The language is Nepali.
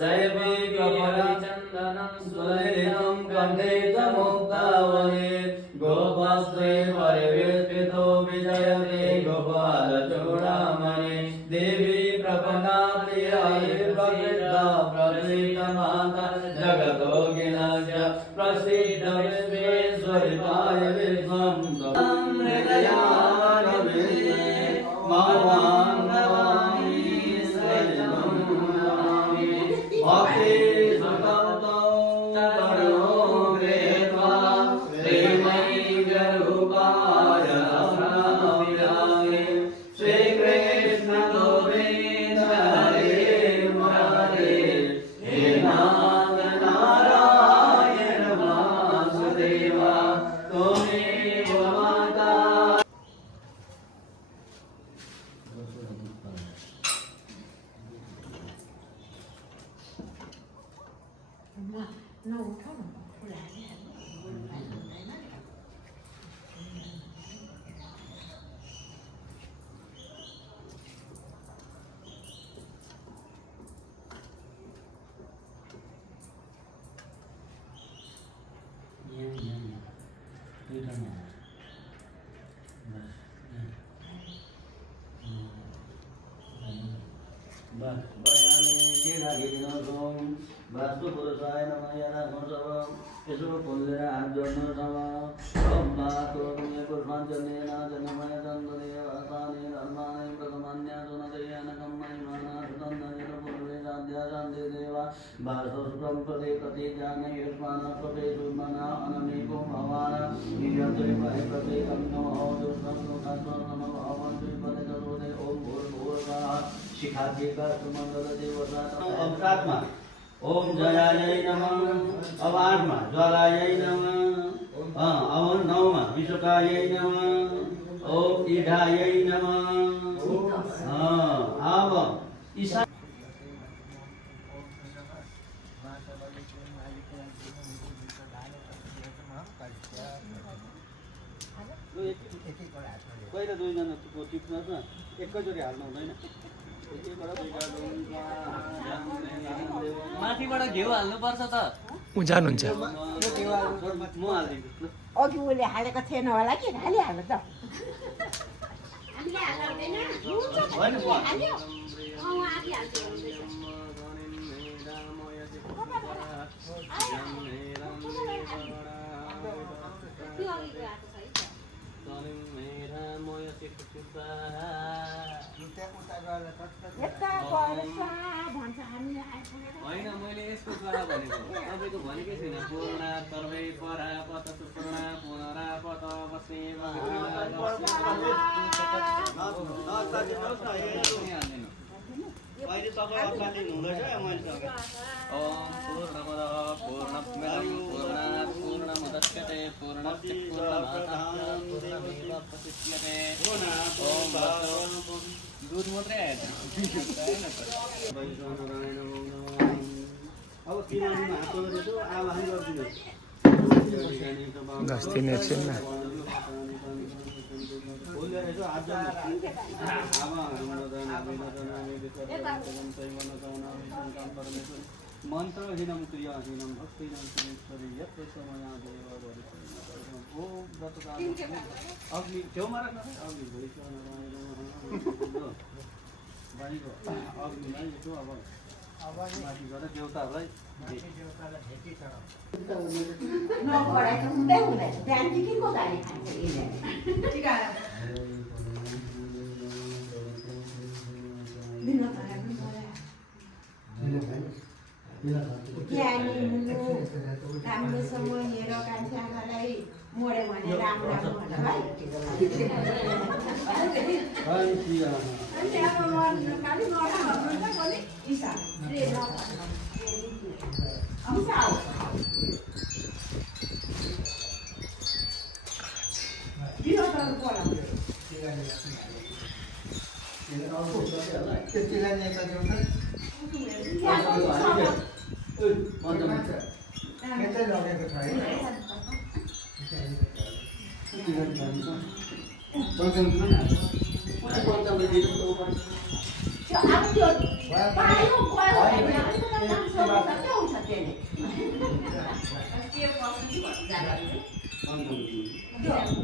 सैवे कपलचन्दनं सुललितं कण्ठे च मुक्तावने गोपास्त्रे परिवेष्टितो विजयते गोपालचूडामणि देवी प्रपन्नाप्रियाय प्रसिद्धा प्रसिद्धमाता जगतोऽखिलस्य प्रसिद्ध विश्वेश्वरिपाय विश्वं वास्तुपुरुषाय नमः यदा गुणसवं यशो पुण्येन आद्योन्नसवं ओम मातोरुण्य पुष्पाञ्जलेन जन्मय चन्दनेन वासाने धर्माणे प्रथमान्यासुनदेन कम्मय मानासुतन्नयन पूर्वे साध्यासान्ते देवा वासुस्वं प्रदे प्रति जानयस्मान प्रदे सुमना अनमेको भवान नियन्त्रे परिप्रदे कन्नो दुष्टं लोकासो नमः भवन् विपदे करोदे ओम भूर्भुवः शिखाद्येका सुमंगल देवता अवरात्मा ओम जयायै नमः अब 8 मा ज्वालायै नमः अब 9 मा विश्वकायै नमः ओम ईढायै नमः अब ईशा पहिला दुईजना टिप्नुहोस् न एकैचोटि हाल्नु हुँदैन माथिबाट घिउ हाल्नुपर्छ त उजान हुन्छ म हाल्दिन्छु अघि उसले हालेको थिएन होला कि हालिहाल्नु त होइन मैले यसको कुरा भनेको तपाईँको भनेकै छैन पूर्णा सर्वै परा पत सुपूर्णा पुनरा पत बसे अहिले तपाईँ अगाडि हुँदैछ मैले सके ओम पूर्णमदः पूर्णमिदं पूर्णात् पूर्णमुदच्यते पूर्णस्य पूर्णमादाय पूर्णमेवावशिष्यते ओम दूध मात्रै आएछ अब किनभने हात जोडेछु आवाहन गरिदिनु दस्ती एकछिनमा मन्त्रहीनं क्रियाहीनं भक्तिनं सुरेश्वरी यत्र समयादेव अग्नि छेउमा राख्न अग्नि बानीको अग्निलाई यसो अब माथि गएर देउताहरूलाई नपढाइ त हुँदै हुँदैन बिहान चाहिँ के को गाडी खान्छ राम्रोसँग हेर कान्छी आमालाई मऱ्यो भने राम्रो राम्रो है Pantang नाम सोध्छ के हुन्छ त्यसले के पर्छ कि भन्नु अन्त त्यो